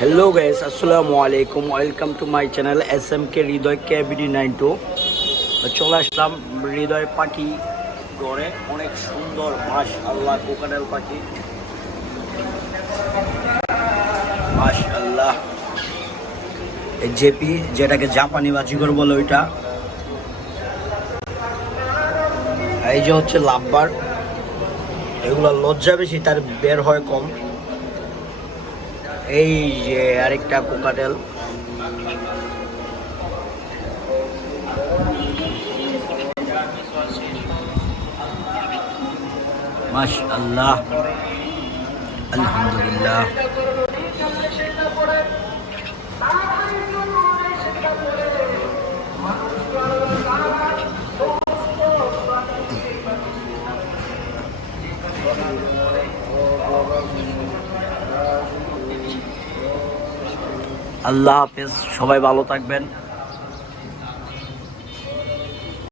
Hello guys, আসসালামু আলাইকুম। Welcome to my channel SMK Hridoy KBD92। চলে আসলাম হৃদয় পাখি ঘরে। অনেক সুন্দর মাশআল্লাহ কোকাটেল পাখি, মাশআল্লাহ। এই জেপি, যেটাকে জাপানি বাজিগর বলে, ওইটা। এই যে হচ্ছে লাভবার, এগুলো লজ্জা বেশি, তার বের হয় কম। এই যে আরেকটা কোকাটেল, মাশআল্লাহ, আলহামদুলিল্লাহ। আল্লাহ হাফেজ, সবাই ভালো থাকবেন।